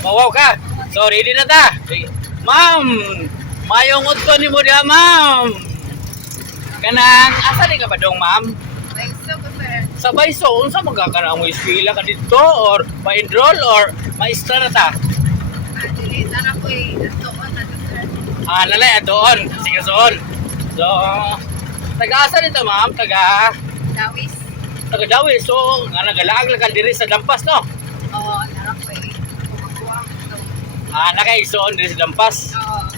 Mawaw ka. So, ready na ta. Ma'am, mayong udto ni mo diha, ma'am. Kanang, asa di ka ba dong, ma'am? Ay, so ko, sir. Sabay so, unsa magkakana mo eskwela ka dito or pa-enroll or maestra na ta? Dili, tara ko doon na to, sir. Nalay, doon. Sige, doon. So, taga-asa dito, ma'am? Dawis. Taga-Dawi. So, nga nagalaag lang ka diri sa Dampas, no? Oo, tara ko kumakuha ko to. Nakaigsoon diri sa Dampas. Oo.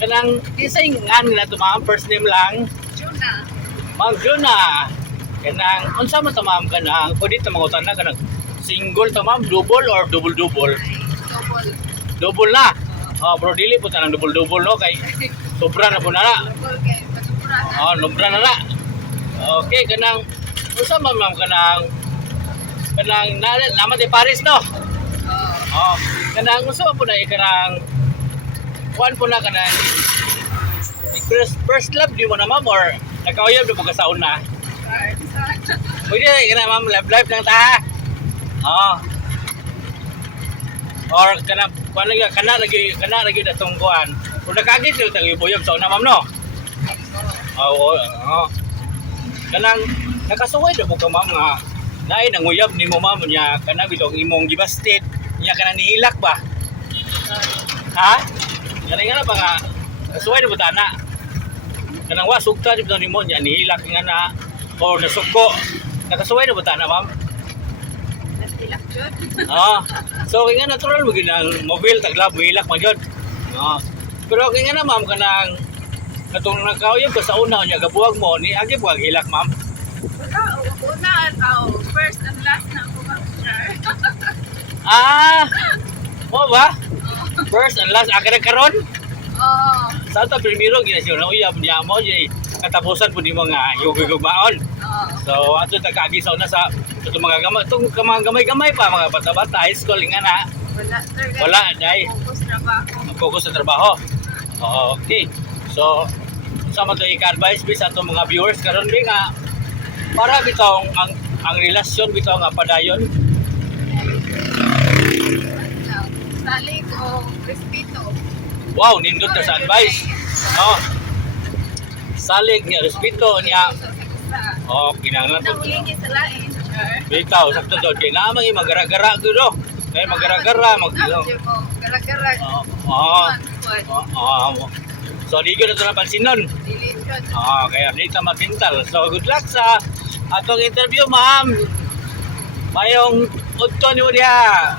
Kanang, isay nga nila to, ma'am. First name lang. Juna. Ma'am Juna. Kanang, unsa man to, ma'am? Kanang, pwede ta mangutan na. Kanang, single to, ma'am? Double or double-double? Ay, double. Double na. Bro, dili po tanang double-double, no? Kay, sobra na po na na. Double kay masubra na. Sobra na na. Okay, kanang, unsa man, ma'am? Kanang, naman di Paris, no? Oo. Kanang, unsa man po na, kanang, kuan po na kanang, first love di mo na, ma'am? Or, nakauyab na po ka sa una? Sir. Pwede, kanang, ma'am, live lang ta, ha? Or kana lagi datong kuan. Kung nakagit yung tagibuyab sa una, ma'am, no? Oo. Kanang nakasuway na po ka, ma'am, nga naay nanguyab ni mo, ma'am, niya kanang bitong imong gibasted niya kanang nihilak ba? Ha? Kanang nga na ba nga kasuway na po ta na? Kanang wa sugta di bitong nimo niya nihilak nga na o nasuko. Nakasuway na po ta na, ma'am? Nastilak jud. So kaya nga natural mo ginang mobile taglab hilak man jud. Pero kaya nga na, ma'am, kanang katong nagkauyab ka sa una niya gabuwag mo ni agi buwag hilak, ma'am. Una ang first and last na ako, sir. Mo ba? First and last kada karon? Oo. Sa to primero ginasyo na uyab niya mo jay katapusan pud nimo nga yugugmaon. Oo. So ato ta kaagi sa una sa itong mga gamay pa mga bata-bata high school nga na Wala, sir. Wala, dahil. Focus trabaho. mag-focus sa trabaho. Okay. So sa mo to i-advise bis ato mga viewers karon bi nga para bitong ang relasyon bitong nga padayon. Salig o respeto. Wow, nindot na sa advice. Salig niya, respeto niya. Kinahanglan po. Nahulingi sa lain, sir. Bitaw, sakto doon. Kaya naman magara-gara ko. Kaya magara-gara. Gara-gara. So, di ko na ito napansin nun. Dili jud. Kaya dito matintal. So, good luck sa atong interview, ma'am. Mayong udto ni mo diya.